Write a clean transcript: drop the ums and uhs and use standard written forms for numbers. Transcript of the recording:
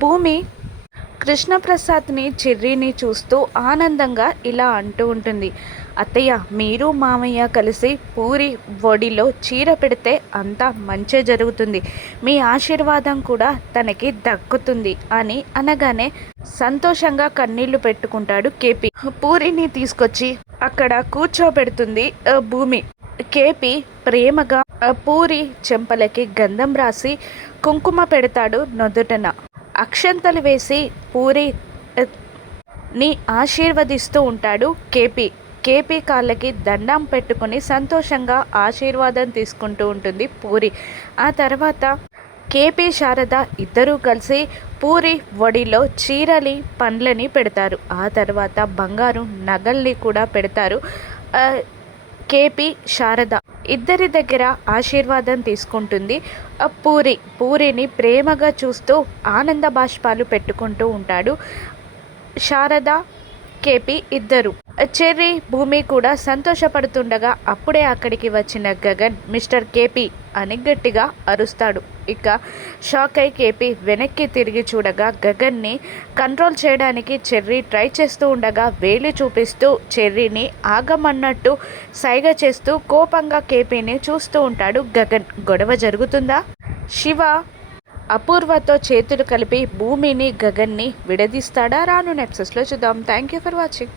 భూమి కృష్ణప్రసాద్ని చెర్రీని చూస్తూ ఆనందంగా ఇలా అంటూ ఉంటుంది. అత్తయ్య, మీరు మామయ్య కలిసి పూరి ఒడిలో చీర పెడితే అంతా మంచే జరుగుతుంది, మీ ఆశీర్వాదం కూడా తనకి దక్కుతుంది అని అనగానే సంతోషంగా కన్నీళ్లు పెట్టుకుంటాడు కేపీ. పూరిని తీసుకొచ్చి అక్కడ కూర్చోబెడుతుంది భూమి. కేపీ ప్రేమగా పూరి చెంపలకి గంధం రాసి కుంకుమ పెడతాడు నుదుటన. అక్షంతలు వేసి పూరిని ఆశీర్వదిస్తూ ఉంటాడు కేపీ. కేపీ కాళ్ళకి దండం పెట్టుకుని సంతోషంగా ఆశీర్వాదం తీసుకుంటూ ఉంటుంది పూరి. ఆ తర్వాత కేపీ శారద ఇద్దరూ కలిసి పూరి ఒడిలో చీరలి పండ్లని పెడతారు. ఆ తర్వాత బంగారు నగల్ని కూడా పెడతారు. కేపీ శారద ఇద్దరి దగ్గర ఆశీర్వాదం తీసుకుంటుంది పూరిని ప్రేమగా చూస్తూ ఆనంద బాష్పాలు పెట్టుకుంటూ ఉంటాడు శారద కేపీ ఇద్దరు. చెర్రీ భూమి కూడా సంతోషపడుతుండగా అప్పుడే అక్కడికి వచ్చిన గగన్ మిస్టర్ కేపీ అని గట్టిగా అరుస్తాడు. ఇక షాక్ అయి కేపీ వెనక్కి తిరిగి చూడగా గగన్ని కంట్రోల్ చేయడానికి చెర్రీ ట్రై చేస్తూ ఉండగా వేలి చూపిస్తూ చెర్రీని ఆగమన్నట్టు సైగ చేస్తూ కోపంగా కేపీని చూస్తూ ఉంటాడు గగన్. గొడవ జరుగుతుందా? శివ అపూర్వతో చేతులు కలిపి భూమిని గగన్ని విడదీస్తాడా? రాను నెప్సెస్లో చూద్దాం. Thank you for watching.